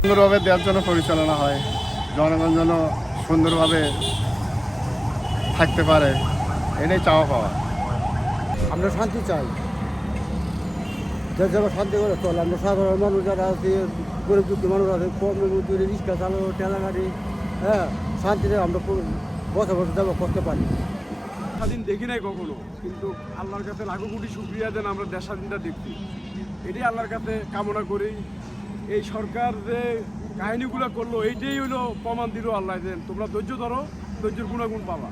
সুন্দরভাবে দেওয়ার জন্য পরিচালনা হয়, জনগণ যেন সুন্দরভাবে থাকতে পারে, এটাই চাওয়া পাওয়া। আমরা শান্তি চাই, যার যারা শান্তি করে চলে। আমরা সাধারণ মানুষ যারা আছে, গরিব দুঃখী মানুষ আছে, কম মজুরি, রিক্সা চালানো, ঠেলা গাড়ি, হ্যাঁ, শান্তিতে আমরা বসবাস যাবো করতে পারি। স্বাধীন দেখি নাই কখনো, কিন্তু আল্লাহর কাছে লাখো কোটি শুকরিয়া যেন আমরা দেশ স্বাধীনটা দেখছি। এটাই আল্লাহর কাছে কামনা করি। এই সরকার যে কাহিনীগুলো করলো, এইটাই হলো প্রমাণ দিল আল্লাহ যে তোমরা ধৈর্য ধরো, ধৈর্যের গুণাগুণ পাবা।